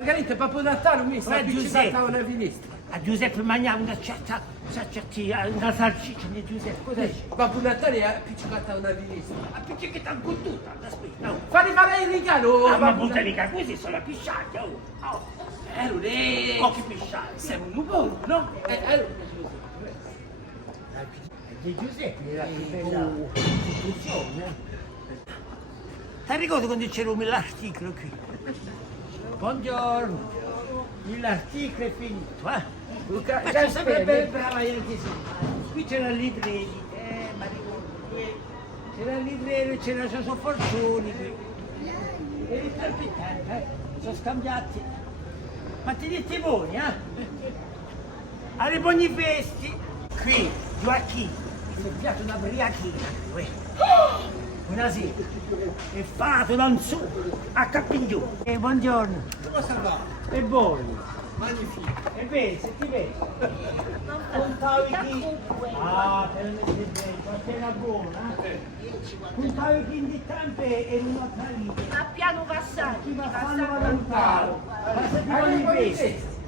Margherita, Babbo Natale mi sta appiccicato una finestra. A Giuseppe mangiava una certa una salsiccia di Giuseppe. Cos'è? Babbo Natale è appiccicato una finestra. Appiccicata con tutta, aspetta. Oh. Fammi fare il regalo! Ah, ma Babbo punta Natale. mica così, sono pisciati, oh. Oh. Non è... Oh, che pisciati. Sei un lupo, no? Di Giuseppe era più bella istituzione. Ti ricordi quando c'era l'articolo qui? Buongiorno. L'articolo è finito, eh? Luca, Ma già c'è sempre speri? brava anche se. Qui c'era il libreri, ma ricordo che c'era il librero e c'era Giorgio Forcioni qui. E i palpittanti, sono scambiati. Ma ti dite voi, eh? Alle buoni vesti, qui, Gioacchino, mi è piaciuto una briachina, una sì, e fatto da un su, a cappinggiù. E buongiorno. Come sta va? E voi? Magnifico. E vedi, se ti vedi? Contavi chi? Ah, te la metti dentro, te la buona. Contavi chi in di tampe e una salita. A piano Chi passante, va a farlo da lontano. Ma se ti voglio in vesti.